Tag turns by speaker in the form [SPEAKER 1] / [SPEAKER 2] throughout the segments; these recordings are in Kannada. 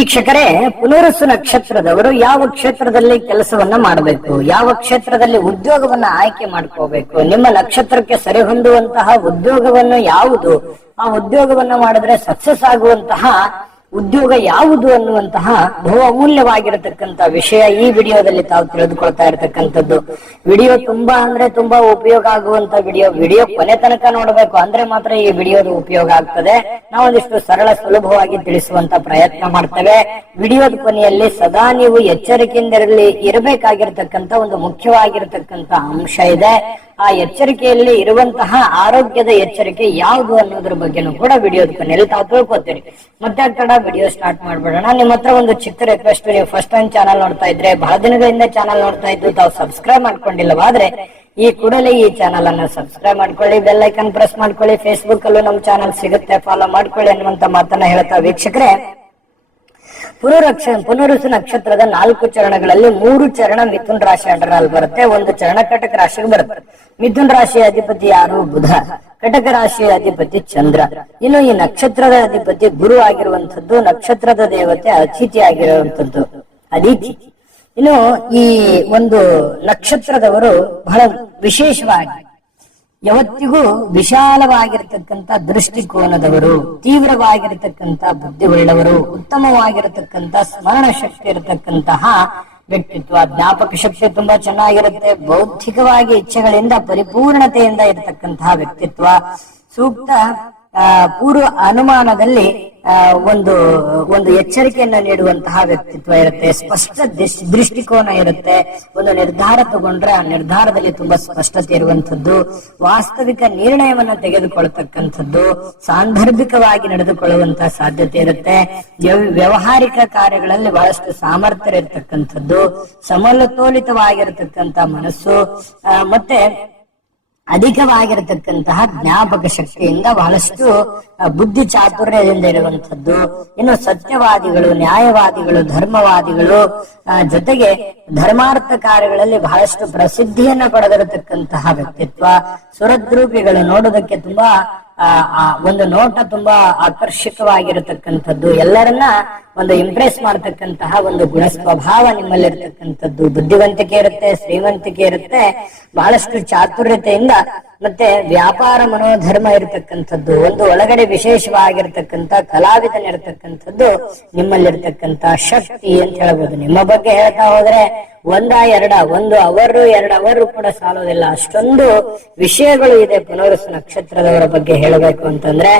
[SPEAKER 1] ವೀಕ್ಷಕರೇ ಪುನರಸ್ಸು ನಕ್ಷತ್ರದವರು ಯಾವ ಕ್ಷೇತ್ರದಲ್ಲಿ ಕೆಲಸವನ್ನ ಮಾಡಬೇಕು ಯಾವ ಕ್ಷೇತ್ರದಲ್ಲಿ ಉದ್ಯೋಗವನ್ನ ಆಯ್ಕೆ ಮಾಡ್ಕೋಬೇಕು ನಿಮ್ಮ ನಕ್ಷತ್ರಕ್ಕೆ ಸರಿ ಹೊಂದುವಂತಹ ಉದ್ಯೋಗವನ್ನು ಯಾವುದು ಆ ಉದ್ಯೋಗವನ್ನ ಮಾಡಿದ್ರೆ ಸಕ್ಸಸ್ ಆಗುವಂತಹ ಉದ್ಯೋಗ ಯಾವುದು ಅನ್ನುವಂತಹ ಬಹು ಅಮೂಲ್ಯವಾಗಿರತಕ್ಕಂತ ವಿಷಯ ಈ ವಿಡಿಯೋದಲ್ಲಿ ತಾವು ತಿಳಿದುಕೊಳ್ತಾ ಇರತಕ್ಕಂಥದ್ದು ವಿಡಿಯೋ ತುಂಬಾ ಅಂದ್ರೆ ತುಂಬಾ ಉಪಯೋಗ ಆಗುವಂತ ವಿಡಿಯೋ ವಿಡಿಯೋ ಕೊನೆ ತನಕ ನೋಡಬೇಕು ಅಂದ್ರೆ ಮಾತ್ರ ಈ ವಿಡಿಯೋದ ಉಪಯೋಗ ಆಗ್ತದೆ ನಾವೊಂದಿಷ್ಟು ಸರಳ ಸುಲಭವಾಗಿ ತಿಳಿಸುವಂತ ಪ್ರಯತ್ನ ಮಾಡ್ತೇವೆ ವಿಡಿಯೋದ ಕೊನೆಯಲ್ಲಿ ಸದಾ ನೀವು ಎಚ್ಚರಿಕೆಯಿಂದ ಇರಲಿ ಇರಬೇಕಾಗಿರತಕ್ಕಂತ ಒಂದು ಮುಖ್ಯವಾಗಿರತಕ್ಕಂತ ಅಂಶ ಇದೆ ಆ ಎಚ್ಚರಿಕೆಯಲ್ಲಿ ಇರುವಂತಹ ಆರೋಗ್ಯದ ಎಚ್ಚರಿಕೆ ಯಾವುದು ಅನ್ನೋದ್ರ ಬಗ್ಗೆನೂ ಕೂಡ ವಿಡಿಯೋದ ಕೊನೆಯಲ್ಲಿ ತಾವು ತಿಳ್ಕೊತೀರಿ ಮತ್ತೆ ವಿಡಿಯೋ ಸ್ಟಾರ್ಟ್ ಮಾಡ್ಬಿಡೋಣ ನಿಮ್ಮ ಹತ್ರ ಒಂದು ಚಿಕ್ಕ ರಿಕ್ವೆಸ್ಟ್ ನೀವು ಫಸ್ಟ್ ಟೈಮ್ ಚಾನಲ್ ನೋಡ್ತಾ ಇದ್ರೆ ಬಹಳ ದಿನಗಳಿಂದ ಚಾನಲ್ ನೋಡ್ತಾ ಇದ್ದು ತಾವು ಸಬ್ಸ್ಕ್ರೈಬ್ ಮಾಡ್ಕೊಂಡಿಲ್ಲವಾದ್ರೆ ಈ ಕೂಡಲೇ ಈ ಚಾನಲ್ ಅನ್ನು ಸಬ್ಸ್ಕ್ರೈಬ್ ಮಾಡ್ಕೊಳ್ಳಿ ಬೆಲ್ ಐಕನ್ ಪ್ರೆಸ್ ಮಾಡ್ಕೊಳ್ಳಿ ಫೇಸ್ಬುಕ್ ಅಲ್ಲೂ ನಮ್ ಚಾನಲ್ ಸಿಗುತ್ತೆ ಫಾಲೋ ಮಾಡ್ಕೊಳ್ಳಿ ಅನ್ನುವಂತ ಮಾತನ್ನ ಹೇಳ್ತಾ ವೀಕ್ಷಕರೇ ಪುನರಕ್ಷ ಪುನರುಸ ನಕ್ಷತ್ರದ ನಾಲ್ಕು ಚರಣಗಳಲ್ಲಿ ಮೂರು ಚರಣ ಮಿಥುನ್ ರಾಶಿ ಅಂಡರ್ನಲ್ಲಿ ಬರುತ್ತೆ ಒಂದು ಚರಣ ಕಟಕ ರಾಶಿಗೆ ಬರುತ್ತೆ ಮಿಥುನ್ ರಾಶಿಯ ಅಧಿಪತಿ ಯಾರು ಬುಧ ಕಟಕ ರಾಶಿಯ ಅಧಿಪತಿ ಚಂದ್ರ ಇನ್ನು ಈ ನಕ್ಷತ್ರದ ಅಧಿಪತಿ ಗುರು ಆಗಿರುವಂತದ್ದು ನಕ್ಷತ್ರದ ದೇವತೆ ಅತಿಥಿ ಆಗಿರುವಂತದ್ದು ಅದಿತಿ ಇನ್ನು ಈ ಒಂದು ನಕ್ಷತ್ರದವರು ಬಹಳ ವಿಶೇಷವಾಗಿ ಯಾವತ್ತಿಗೂ ವಿಶಾಲವಾಗಿರತಕ್ಕಂತ ದೃಷ್ಟಿಕೋನದವರು ತೀವ್ರವಾಗಿರತಕ್ಕಂತ ಬುದ್ಧಿ ಉಳ್ಳವರು ಉತ್ತಮವಾಗಿರತಕ್ಕಂತ ಸ್ಮರಣ ಶಕ್ತಿ ಇರತಕ್ಕಂತಹ ವ್ಯಕ್ತಿತ್ವ ಜ್ಞಾಪಕ ಶಕ್ತಿ ತುಂಬಾ ಚೆನ್ನಾಗಿರುತ್ತೆ ಬೌದ್ಧಿಕವಾಗಿ ಇಚ್ಛೆಗಳಿಂದ ಪರಿಪೂರ್ಣತೆಯಿಂದ ಇರತಕ್ಕಂತಹ ವ್ಯಕ್ತಿತ್ವ ಸೂಕ್ತ ಪೂರ್ವ ಅನುಮಾನದಲ್ಲಿ ಒಂದು ಒಂದು ಎಚ್ಚರಿಕೆಯನ್ನ ನೀಡುವಂತಹ ವ್ಯಕ್ತಿತ್ವ ಇರುತ್ತೆ ಸ್ಪಷ್ಟ ದೃಷ್ಟಿಕೋನ ಇರುತ್ತೆ ಒಂದು ನಿರ್ಧಾರ ತಗೊಂಡ್ರೆ ಆ ನಿರ್ಧಾರದಲ್ಲಿ ತುಂಬಾ ಸ್ಪಷ್ಟತೆ ಇರುವಂತದ್ದು ವಾಸ್ತವಿಕ ನಿರ್ಣಯವನ್ನ ತೆಗೆದುಕೊಳ್ತಕ್ಕಂಥದ್ದು ಸಾಂದರ್ಭಿಕವಾಗಿ ನಡೆದುಕೊಳ್ಳುವಂತಹ ಸಾಧ್ಯತೆ ಇರುತ್ತೆ ವ್ಯವಹಾರಿಕ ಕಾರ್ಯಗಳಲ್ಲಿ ಬಹಳಷ್ಟು ಸಾಮರ್ಥ್ಯ ಇರತಕ್ಕಂಥದ್ದು ಸಮಲತೋಲಿತವಾಗಿರತಕ್ಕಂಥ ಮನಸ್ಸು ಮತ್ತೆ ಅಧಿಕವಾಗಿರತಕ್ಕಂತಹ ಜ್ಞಾಪಕ ಶಕ್ತಿಯಿಂದ ಬಹಳಷ್ಟು ಬುದ್ಧಿ ಚಾತುರ್ಯದಿಂದ ಇರುವಂತದ್ದು ಇನ್ನು ಸತ್ಯವಾದಿಗಳು ನ್ಯಾಯವಾದಿಗಳು ಧರ್ಮವಾದಿಗಳು ಜೊತೆಗೆ ಧರ್ಮಾರ್ಥ ಕಾರ್ಯಗಳಲ್ಲಿ ಬಹಳಷ್ಟು ಪ್ರಸಿದ್ಧಿಯನ್ನು ಪಡೆದಿರತಕ್ಕಂತಹ ವ್ಯಕ್ತಿತ್ವ ಸುರದ್ರೂಪಿಗಳು ನೋಡೋದಕ್ಕೆ ತುಂಬಾ ಆ ಒಂದು ನೋಟ ತುಂಬಾ ಆಕರ್ಷಕವಾಗಿರತಕ್ಕಂಥದ್ದು ಎಲ್ಲರನ್ನ ಒಂದು ಇಂಪ್ರೆಸ್ ಮಾಡತಕ್ಕಂತಹ ಒಂದು ಗುಣ ಸ್ವಭಾವ ನಿಮ್ಮಲ್ಲಿರ್ತಕ್ಕಂಥದ್ದು ಬುದ್ಧಿವಂತಿಕೆ ಇರುತ್ತೆ ಶ್ರೀಮಂತಿಕೆ ಇರುತ್ತೆ ಬಹಳಷ್ಟು ಚಾತುರ್ಯತೆಯಿಂದ ಮತ್ತೆ ವ್ಯಾಪಾರ ಮನೋಧರ್ಮ ಇರತಕ್ಕಂಥದ್ದು ಒಂದು ಒಳಗಡೆ ವಿಶೇಷವಾಗಿರ್ತಕ್ಕಂಥ ಕಲಾವಿದನಿರ್ತಕ್ಕಂಥದ್ದು ನಿಮ್ಮಲ್ಲಿರ್ತಕ್ಕಂಥ ಶಕ್ತಿ ಅಂತ ಹೇಳ್ಬೋದು ನಿಮ್ಮ ಬಗ್ಗೆ ಹೇಳ್ತಾ ಹೋದ್ರೆ ಒಂದ ಎರಡ ಒಂದು ಅವರು ಎರಡು ಅವರು ಕೂಡ ಸಾಲೋದಿಲ್ಲ ಅಷ್ಟೊಂದು ವಿಷಯಗಳು ಇದೆ ಪುನರ್ವಸ ನಕ್ಷತ್ರದವರ ಬಗ್ಗೆ ಹೇಳಬೇಕು ಅಂತಂದ್ರೆ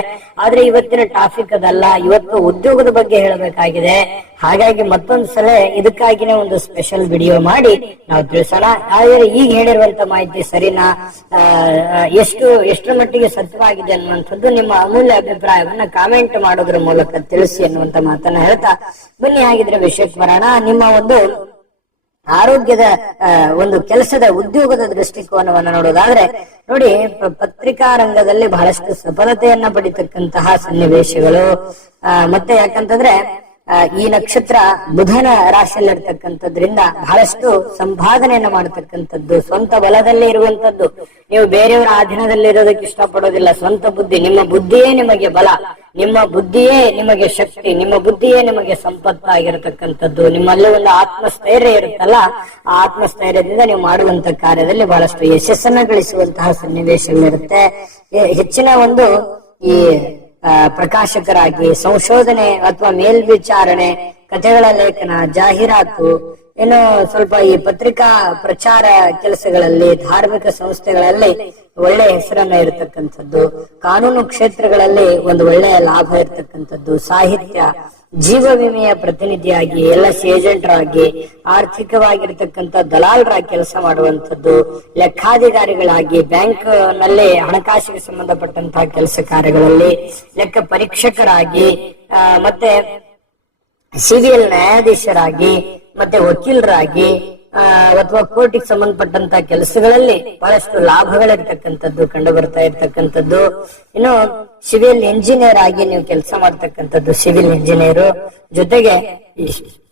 [SPEAKER 1] ಆದ್ರೆ ಇವತ್ತಿನ ಟಾಪಿಕ್ ಅದಲ್ಲ ಇವತ್ತು ಉದ್ಯೋಗದ ಬಗ್ಗೆ ಹೇಳಬೇಕಾಗಿದೆ ಹಾಗಾಗಿ ಮತ್ತೊಂದು ಸಲ ಇದಕ್ಕಾಗಿನೇ ಒಂದು ಸ್ಪೆಷಲ್ ವಿಡಿಯೋ ಮಾಡಿ ನಾವು ತಿಳಿಸೋಣ ಆದರೆ ಈಗ ಹೇಳಿರುವಂತ ಮಾಹಿತಿ ಸರಿನಾ ಎಷ್ಟು ಎಷ್ಟರ ಮಟ್ಟಿಗೆ ಸತ್ಯವಾಗಿದೆ ಅನ್ನುವಂಥದ್ದು ನಿಮ್ಮ ಅಮೂಲ್ಯ ಅಭಿಪ್ರಾಯವನ್ನ ಕಾಮೆಂಟ್ ಮಾಡೋದ್ರ ಮೂಲಕ ತಿಳಿಸಿ ಅನ್ನುವಂತ ಮಾತನ್ನ ಹೇಳ್ತಾ ಬನ್ನಿ ಹಾಗಿದ್ರೆ ವಿಶೇಷ ಬರೋಣ ನಿಮ್ಮ ಒಂದು ಆರೋಗ್ಯದ ಒಂದು ಕೆಲಸದ ಉದ್ಯೋಗದ ದೃಷ್ಟಿಕೋನವನ್ನ ನೋಡೋದಾದ್ರೆ ನೋಡಿ ಪತ್ರಿಕಾ ರಂಗದಲ್ಲಿ ಬಹಳಷ್ಟು ಸಫಲತೆಯನ್ನ ಪಡಿತಕ್ಕಂತಹ ಸನ್ನಿವೇಶಗಳು ಮತ್ತೆ ಯಾಕಂತಂದ್ರೆ ಈ ನಕ್ಷತ್ರ ಬುಧನ ರಾಶಿಯಲ್ಲಿರ್ತಕ್ಕಂಥದ್ರಿಂದ ಬಹಳಷ್ಟು ಸಂಪಾದನೆಯನ್ನ ಮಾಡತಕ್ಕಂಥದ್ದು ಸ್ವಂತ ಬಲದಲ್ಲಿ ಇರುವಂತದ್ದು ನೀವು ಬೇರೆಯವರ ಅಧೀನದಲ್ಲಿ ಇರೋದಕ್ಕೆ ಇಷ್ಟಪಡೋದಿಲ್ಲ ಸ್ವಂತ ಬುದ್ಧಿ ನಿಮ್ಮ ಬುದ್ಧಿಯೇ ನಿಮಗೆ ಬಲ ನಿಮ್ಮ ಬುದ್ಧಿಯೇ ನಿಮಗೆ ಶಕ್ತಿ ನಿಮ್ಮ ಬುದ್ಧಿಯೇ ನಿಮಗೆ ಸಂಪತ್ತಾಗಿರತಕ್ಕಂಥದ್ದು ನಿಮ್ಮಲ್ಲಿ ಒಂದು ಆತ್ಮಸ್ಥೈರ್ಯ ಇರುತ್ತಲ್ಲ ಆ ಆತ್ಮಸ್ಥೈರ್ಯದಿಂದ ನೀವು ಮಾಡುವಂತ ಕಾರ್ಯದಲ್ಲಿ ಬಹಳಷ್ಟು ಯಶಸ್ಸನ್ನ ಗಳಿಸುವಂತಹ ಸನ್ನಿವೇಶಗಳಿರುತ್ತೆ ಹೆಚ್ಚಿನ ಒಂದು ಈ ಪ್ರಕಾಶಕರಾಗಿ ಸಂಶೋಧನೆ ಅಥವಾ ಮೇಲ್ವಿಚಾರಣೆ ಕಥೆಗಳ ಲೇಖನ ಜಾಹೀರಾತು ಏನೋ ಸ್ವಲ್ಪ ಈ ಪತ್ರಿಕಾ ಪ್ರಚಾರ ಕೆಲಸಗಳಲ್ಲಿ ಧಾರ್ಮಿಕ ಸಂಸ್ಥೆಗಳಲ್ಲಿ ಒಳ್ಳೆ ಹೆಸರನ್ನ ಇರತಕ್ಕಂಥದ್ದು ಕಾನೂನು ಕ್ಷೇತ್ರಗಳಲ್ಲಿ ಒಂದು ಒಳ್ಳೆಯ ಲಾಭ ಇರತಕ್ಕಂಥದ್ದು ಸಾಹಿತ್ಯ ಜೀವ ವಿಮೆಯ ಪ್ರತಿನಿಧಿಯಾಗಿ ಎಲ್ಲ ಏಜೆಂಟರಾಗಿ ಆರ್ಥಿಕವಾಗಿರ್ತಕ್ಕಂಥ ದಲಾಲರಾಗಿ ಕೆಲಸ ಮಾಡುವಂಥದ್ದು ಲೆಕ್ಕಾಧಿಕಾರಿಗಳಾಗಿ ಬ್ಯಾಂಕ್ ನಲ್ಲಿ ಹಣಕಾಸಿಗೆ ಸಂಬಂಧಪಟ್ಟಂತಹ ಕೆಲಸ ಕಾರ್ಯಗಳಲ್ಲಿ ಲೆಕ್ಕ ಪರೀಕ್ಷಕರಾಗಿ ಮತ್ತೆ ಸಿವಿಲ್ ನ್ಯಾಯಾಧೀಶರಾಗಿ ಮತ್ತೆ ವಕೀಲರಾಗಿ ಅಥವಾ ಕೋರ್ಟಿಗೆ ಸಂಬಂಧಪಟ್ಟಂತ ಕೆಲಸಗಳಲ್ಲಿ ಬಹಳಷ್ಟು ಲಾಭಗಳಿರ್ತಕ್ಕಂಥದ್ದು ಕಂಡು ಬರ್ತಾ ಇರ್ತಕ್ಕಂಥದ್ದು ಇನ್ನು ಸಿವಿಲ್ ಇಂಜಿನಿಯರ್ ಆಗಿ ನೀವು ಕೆಲಸ ಮಾಡ್ತಕ್ಕಂಥದ್ದು ಸಿವಿಲ್ ಇಂಜಿನಿಯರ್ ಜೊತೆಗೆ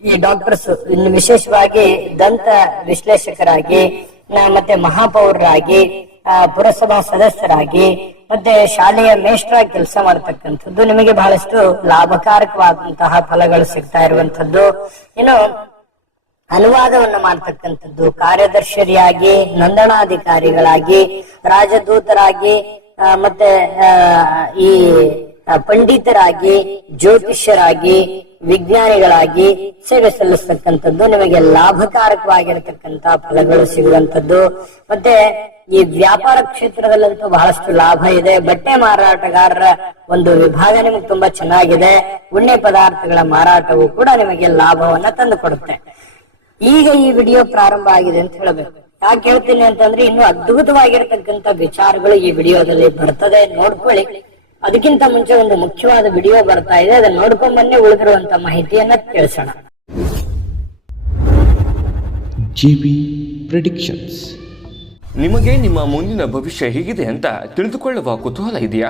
[SPEAKER 1] ಈ ಡಾಕ್ಟರ್ಸ್ ವಿಶೇಷವಾಗಿ ದಂತ ವಿಶ್ಲೇಷಕರಾಗಿ ಮತ್ತೆ ಮಹಾಪೌರರಾಗಿ ಪುರಸಭಾ ಸದಸ್ಯರಾಗಿ ಮತ್ತೆ ಶಾಲೆಯ ಮೇಷ್ಟ್ರಾಗಿ ಕೆಲಸ ಮಾಡ್ತಕ್ಕಂಥದ್ದು ನಿಮಗೆ ಬಹಳಷ್ಟು ಲಾಭಕಾರಕವಾದಂತಹ ಫಲಗಳು ಸಿಗ್ತಾ ಇರುವಂತದ್ದು ಇನ್ನು ಅನುವಾದವನ್ನು ಮಾಡ್ತಕ್ಕಂಥದ್ದು ಕಾರ್ಯದರ್ಶಿಯಾಗಿ ನೋಂದಣಾಧಿಕಾರಿಗಳಾಗಿ ರಾಜದೂತರಾಗಿ ಮತ್ತೆ ಈ ಪಂಡಿತರಾಗಿ ಜ್ಯೋತಿಷ್ಯರಾಗಿ ವಿಜ್ಞಾನಿಗಳಾಗಿ ಸೇವೆ ಸಲ್ಲಿಸ್ತಕ್ಕಂಥದ್ದು ನಿಮಗೆ ಲಾಭಕಾರಕವಾಗಿರತಕ್ಕಂತ ಫಲಗಳು ಸಿಗುವಂತದ್ದು ಮತ್ತೆ ಈ ವ್ಯಾಪಾರ ಕ್ಷೇತ್ರದಲ್ಲಂತೂ ಬಹಳಷ್ಟು ಲಾಭ ಇದೆ ಬಟ್ಟೆ ಮಾರಾಟಗಾರರ ಒಂದು ವಿಭಾಗ ನಿಮಗೆ ತುಂಬಾ ಚೆನ್ನಾಗಿದೆ ಉಣ್ಣೆ ಪದಾರ್ಥಗಳ ಮಾರಾಟವು ಕೂಡ ನಿಮಗೆ ಲಾಭವನ್ನ ತಂದು ಕೊಡುತ್ತೆ ಈಗ ಈ ವಿಡಿಯೋ ಪ್ರಾರಂಭ ಆಗಿದೆ ಅಂತ ಹೇಳಬೇಕು ಯಾಕೆ ಹೇಳ್ತೀನಿ ಅಂತಂದ್ರೆ ಇನ್ನು ಅದ್ಭುತವಾಗಿರತಕ್ಕಂತ ವಿಚಾರಗಳು ಈ ವಿಡಿಯೋದಲ್ಲಿ ಬರ್ತದೆ ನೋಡ್ಕೊಳ್ಳಿ ಅದಕ್ಕಿಂತ ಮುಂಚೆ ಒಂದು ಮುಖ್ಯವಾದ ವಿಡಿಯೋ ಬರ್ತಾ ಇದೆ ಅದನ್ನ ನೋಡ್ಕೊಂಡ್ ಬನ್ನಿ ಉಳಿದಿರುವಂತ ಮಾಹಿತಿಯನ್ನ ತಿಳಿಸೋಣ
[SPEAKER 2] ಜಿಬಿ ಪ್ರಿಡಿಕ್ಷನ್ಸ್ ನಿಮಗೆ ನಿಮ್ಮ ಮುಂದಿನ ಭವಿಷ್ಯ ಹೇಗಿದೆ ಅಂತ ತಿಳಿದುಕೊಳ್ಳುವ ಕುತೂಹಲ ಇದೆಯಾ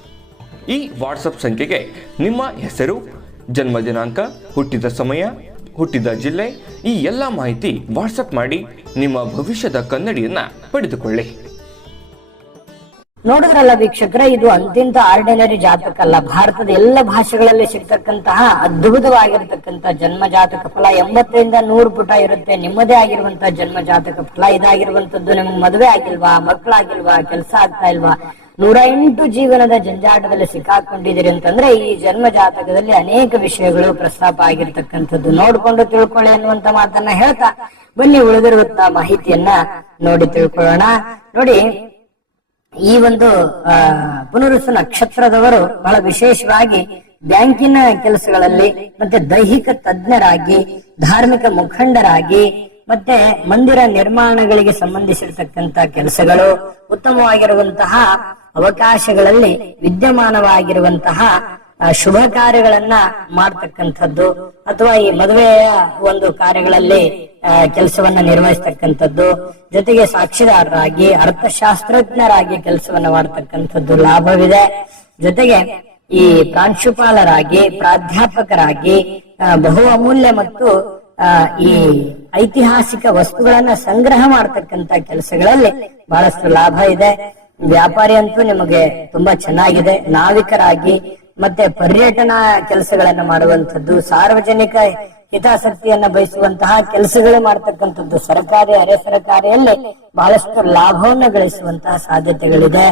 [SPEAKER 2] ಈ ವಾಟ್ಸಪ್ ಸಂಖ್ಯೆಗೆ ನಿಮ್ಮ ಹೆಸರು ಜನ್ಮ ದಿನಾಂಕ ಹುಟ್ಟಿದ ಸಮಯ ಹುಟ್ಟಿದ ಜಿಲ್ಲೆ ಈ ಎಲ್ಲ ಮಾಹಿತಿ ವಾಟ್ಸಪ್ ಮಾಡಿ ನಿಮ್ಮ ಭವಿಷ್ಯದ ಕನ್ನಡಿಯನ್ನ ಪಡೆದುಕೊಳ್ಳಿ
[SPEAKER 1] ನೋಡಿದ್ರಲ್ಲ ವೀಕ್ಷಕರ ಇದು ಅತ್ಯಂತ ಆರ್ಡಿನರಿ ಜಾತಕ ಅಲ್ಲ ಭಾರತದ ಎಲ್ಲ ಭಾಷೆಗಳಲ್ಲಿ ಸಿಗ್ತಕ್ಕಂತಹ ಅದ್ಭುತವಾಗಿರ್ತಕ್ಕಂತಹ ಜನ್ಮ ಜಾತಕ ಫಲ ಎಂಬತ್ತರಿಂದ ನೂರು ಪುಟ ಇರುತ್ತೆ ನಿಮ್ಮದೇ ಆಗಿರುವಂತಹ ಜನ್ಮ ಜಾತಕ ಫಲ ಇದಾಗಿರುವಂತದ್ದು ನಿಮ್ಮ ಮದುವೆ ಆಗಿಲ್ವಾ ಮಕ್ಕಳಾಗಿಲ್ವಾ ಕೆಲಸ ಆಗ್ತಾ ಇಲ್ವಾ ನೂರ ಎಂಟು ಜೀವನದ ಜಂಜಾಟದಲ್ಲಿ ಸಿಕ್ಕಾಕೊಂಡಿದ್ದೀರಿ ಅಂತಂದ್ರೆ ಈ ಜನ್ಮ ಜಾತಕದಲ್ಲಿ ಅನೇಕ ವಿಷಯಗಳು ಪ್ರಸ್ತಾಪ ಆಗಿರ್ತಕ್ಕಂಥದ್ದು ನೋಡ್ಕೊಂಡು ತಿಳ್ಕೊಳ್ಳಿ ಅನ್ನುವಂತ ಮಾತನ್ನ ಹೇಳ್ತಾ ಬನ್ನಿ ಉಳಿದಿರುವಂತ ಮಾಹಿತಿಯನ್ನ ನೋಡಿ ತಿಳ್ಕೊಳ್ಳೋಣ ನೋಡಿ ಈ ಒಂದು ಪುನರ್ಸ ನಕ್ಷತ್ರದವರು ಬಹಳ ವಿಶೇಷವಾಗಿ ಬ್ಯಾಂಕಿನ ಕೆಲಸಗಳಲ್ಲಿ ಮತ್ತೆ ದೈಹಿಕ ತಜ್ಞರಾಗಿ ಧಾರ್ಮಿಕ ಮುಖಂಡರಾಗಿ ಮತ್ತೆ ಮಂದಿರ ನಿರ್ಮಾಣಗಳಿಗೆ ಸಂಬಂಧಿಸಿರ್ತಕ್ಕಂತ ಕೆಲಸಗಳು ಉತ್ತಮವಾಗಿರುವಂತಹ ಅವಕಾಶಗಳಲ್ಲಿ ವಿದ್ಯಮಾನವಾಗಿರುವಂತಹ ಶುಭ ಕಾರ್ಯಗಳನ್ನ ಮಾಡ್ತಕ್ಕಂಥದ್ದು ಅಥವಾ ಈ ಮದುವೆಯ ಒಂದು ಕಾರ್ಯಗಳಲ್ಲಿ ಕೆಲಸವನ್ನ ನಿರ್ವಹಿಸ್ತಕ್ಕಂಥದ್ದು ಜೊತೆಗೆ ಸಾಕ್ಷಿದಾರರಾಗಿ ಅರ್ಥಶಾಸ್ತ್ರಜ್ಞರಾಗಿ ಕೆಲಸವನ್ನ ಮಾಡ್ತಕ್ಕಂಥದ್ದು ಲಾಭವಿದೆ ಜೊತೆಗೆ ಈ ಪ್ರಾಂಶುಪಾಲರಾಗಿ ಪ್ರಾಧ್ಯಾಪಕರಾಗಿ ಬಹು ಅಮೂಲ್ಯ ಮತ್ತು ಈ ಐತಿಹಾಸಿಕ ವಸ್ತುಗಳನ್ನ ಸಂಗ್ರಹ ಮಾಡತಕ್ಕಂತ ಕೆಲಸಗಳಲ್ಲಿ ಬಹಳಷ್ಟು ಲಾಭ ಇದೆ ವ್ಯಾಪಾರಿ ಅಂತೂ ನಿಮಗೆ ತುಂಬಾ ಚೆನ್ನಾಗಿದೆ ನಾವಿಕರಾಗಿ ಮತ್ತೆ ಪರ್ಯಟನಾ ಕೆಲಸಗಳನ್ನ ಮಾಡುವಂತದ್ದು ಸಾರ್ವಜನಿಕ ಹಿತಾಸಕ್ತಿಯನ್ನ ಬಯಸುವಂತಹ ಕೆಲಸಗಳು ಮಾಡ್ತಕ್ಕಂಥದ್ದು ಸರ್ಕಾರಿ ಅರೆ ಸರಕಾರಿಯಲ್ಲಿ ಬಹಳಷ್ಟು ಲಾಭವನ್ನು ಗಳಿಸುವಂತಹ ಸಾಧ್ಯತೆಗಳಿದೆ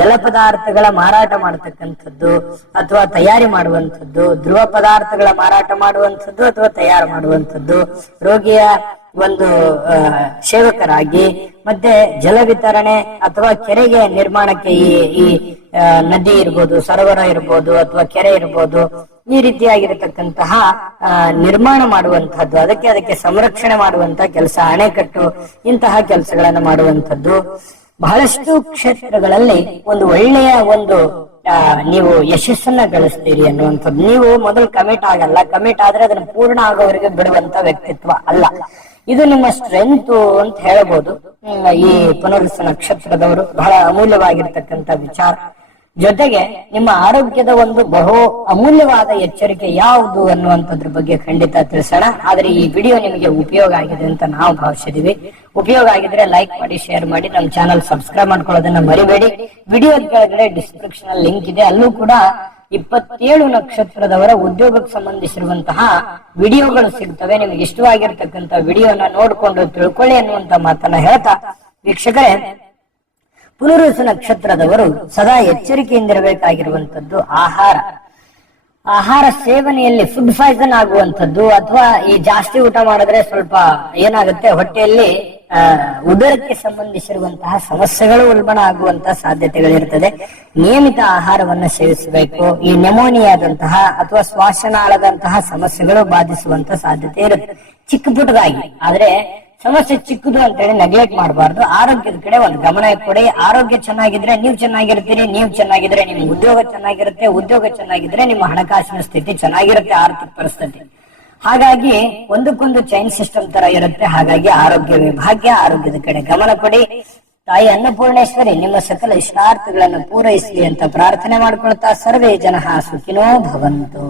[SPEAKER 1] ಜಲ ಪದಾರ್ಥಗಳ ಮಾರಾಟ ಮಾಡತಕ್ಕಂಥದ್ದು ಅಥವಾ ತಯಾರಿ ಮಾಡುವಂಥದ್ದು ಧ್ರುವ ಪದಾರ್ಥಗಳ ಮಾರಾಟ ಮಾಡುವಂಥದ್ದು ಅಥವಾ ತಯಾರು ಮಾಡುವಂಥದ್ದು ರೋಗಿಯ ಒಂದು ಸೇವಕರಾಗಿ ಮತ್ತೆ ಜಲ ವಿತರಣೆ ಅಥವಾ ಕೆರೆಗೆ ನಿರ್ಮಾಣಕ್ಕೆ ಈ ಈ ನದಿ ಇರ್ಬೋದು ಸರೋವರ ಇರ್ಬೋದು ಅಥವಾ ಕೆರೆ ಇರ್ಬೋದು ಈ ರೀತಿಯಾಗಿರತಕ್ಕಂತಹ ನಿರ್ಮಾಣ ಮಾಡುವಂತಹದ್ದು ಅದಕ್ಕೆ ಅದಕ್ಕೆ ಸಂರಕ್ಷಣೆ ಮಾಡುವಂತಹ ಕೆಲಸ ಅಣೆಕಟ್ಟು ಇಂತಹ ಕೆಲಸಗಳನ್ನು ಮಾಡುವಂತದ್ದು ಬಹಳಷ್ಟು ಕ್ಷೇತ್ರಗಳಲ್ಲಿ ಒಂದು ಒಳ್ಳೆಯ ಒಂದು ನೀವು ಯಶಸ್ಸನ್ನ ಗಳಿಸ್ತೀರಿ ಅನ್ನುವಂಥದ್ದು ನೀವು ಮೊದಲು ಕಮಿಟ್ ಆಗಲ್ಲ ಕಮಿಟ್ ಆದ್ರೆ ಅದನ್ನ ಪೂರ್ಣ ಆಗೋವರೆಗೆ ಬಿಡುವಂತ ವ್ಯಕ್ತಿತ್ವ ಅಲ್ಲ ಇದು ನಿಮ್ಮ ಸ್ಟ್ರೆಂತ್ ಅಂತ ಹೇಳಬಹುದು ಈ ಪುನರ್ವಸ ನಕ್ಷತ್ರದವರು ಬಹಳ ಅಮೂಲ್ಯವಾಗಿರ್ತಕ್ಕಂಥ ವಿಚಾರ ಜೊತೆಗೆ ನಿಮ್ಮ ಆರೋಗ್ಯದ ಒಂದು ಬಹು ಅಮೂಲ್ಯವಾದ ಎಚ್ಚರಿಕೆ ಯಾವುದು ಅನ್ನುವಂಥದ್ರ ಬಗ್ಗೆ ಖಂಡಿತ ತಿಳಿಸೋಣ ಆದ್ರೆ ಈ ವಿಡಿಯೋ ನಿಮಗೆ ಉಪಯೋಗ ಆಗಿದೆ ಅಂತ ನಾವು ಭಾವಿಸಿದೀವಿ ಉಪಯೋಗ ಆಗಿದ್ರೆ ಲೈಕ್ ಮಾಡಿ ಶೇರ್ ಮಾಡಿ ನಮ್ಮ ಚಾನಲ್ ಸಬ್ಸ್ಕ್ರೈಬ್ ಮಾಡ್ಕೊಳ್ಳೋದನ್ನ ಮರಿಬೇಡಿ ವಿಡಿಯೋ ಕೆಳಗಡೆ ಡಿಸ್ಕ್ರಿಪ್ಷನ್ ಲಿಂಕ್ ಇದೆ ಅಲ್ಲೂ ಕೂಡ ಇಪ್ಪತ್ತೇಳು ನಕ್ಷತ್ರದವರ ಉದ್ಯೋಗಕ್ಕೆ ಸಂಬಂಧಿಸಿರುವಂತಹ ವಿಡಿಯೋಗಳು ಸಿಗ್ತವೆ ನಿಮ್ಗೆ ಇಷ್ಟವಾಗಿರ್ತಕ್ಕಂಥ ವಿಡಿಯೋನ ನೋಡಿಕೊಂಡು ತಿಳ್ಕೊಳ್ಳಿ ಅನ್ನುವಂತ ಮಾತನ್ನ ಹೇಳ್ತಾ ವೀಕ್ಷಕರೇ ಪುನರುಸು ನಕ್ಷತ್ರದವರು ಸದಾ ಎಚ್ಚರಿಕೆಯಿಂದಿರಬೇಕಾಗಿರುವಂಥದ್ದು ಆಹಾರ ಆಹಾರ ಸೇವನೆಯಲ್ಲಿ ಫುಡ್ ಪಾಯ್ಸನ್ ಆಗುವಂಥದ್ದು ಅಥವಾ ಈ ಜಾಸ್ತಿ ಊಟ ಮಾಡಿದ್ರೆ ಸ್ವಲ್ಪ ಏನಾಗುತ್ತೆ ಹೊಟ್ಟೆಯಲ್ಲಿ ಉದರಕ್ಕೆ ಸಂಬಂಧಿಸಿರುವಂತಹ ಸಮಸ್ಯೆಗಳು ಉಲ್ಬಣ ಆಗುವಂತಹ ಸಾಧ್ಯತೆಗಳಿರ್ತದೆ ನಿಯಮಿತ ಆಹಾರವನ್ನು ಸೇವಿಸಬೇಕು ಈ ನೆಮೋನಿಯಾದಂತಹ ಅಥವಾ ಶ್ವಾಸನಾಳದಂತಹ ಸಮಸ್ಯೆಗಳು ಬಾಧಿಸುವಂತಹ ಸಾಧ್ಯತೆ ಇರುತ್ತೆ ಚಿಕ್ಕ ಪುಟ್ಟದಾಗಿ ಆದ್ರೆ ಸಮಸ್ಯೆ ಚಿಕ್ಕದು ಅಂತ ಹೇಳಿ ನೆಗ್ಲೆಕ್ಟ್ ಮಾಡಬಾರ್ದು ಆರೋಗ್ಯದ ಕಡೆ ಒಂದು ಗಮನ ಕೊಡಿ ಆರೋಗ್ಯ ಚೆನ್ನಾಗಿದ್ರೆ ನೀವು ಚೆನ್ನಾಗಿರ್ತೀರಿ ನೀವು ಚೆನ್ನಾಗಿದ್ರೆ ನಿಮ್ ಉದ್ಯೋಗ ಚೆನ್ನಾಗಿರುತ್ತೆ ಉದ್ಯೋಗ ಚೆನ್ನಾಗಿದ್ರೆ ನಿಮ್ಮ ಹಣಕಾಸಿನ ಸ್ಥಿತಿ ಚೆನ್ನಾಗಿರುತ್ತೆ ಆರ್ಥಿಕ ಪರಿಸ್ಥಿತಿ ಹಾಗಾಗಿ ಒಂದಕ್ಕೊಂದು ಚೈನ್ ಸಿಸ್ಟಮ್ ತರ ಇರುತ್ತೆ ಹಾಗಾಗಿ ಆರೋಗ್ಯ ವಿಭಾಗ್ಯ ಆರೋಗ್ಯದ ಕಡೆ ಗಮನ ಕೊಡಿ ತಾಯಿ ಅನ್ನಪೂರ್ಣೇಶ್ವರಿ ನಿಮ್ಮ ಸಕಲ ಇಷ್ಟಾರ್ಥಗಳನ್ನು ಪೂರೈಸಲಿ ಅಂತ ಪ್ರಾರ್ಥನೆ ಮಾಡ್ಕೊಳ್ತಾ ಸರ್ವೇ ಜನ ಸುಖಿನೋ ಭವಂತು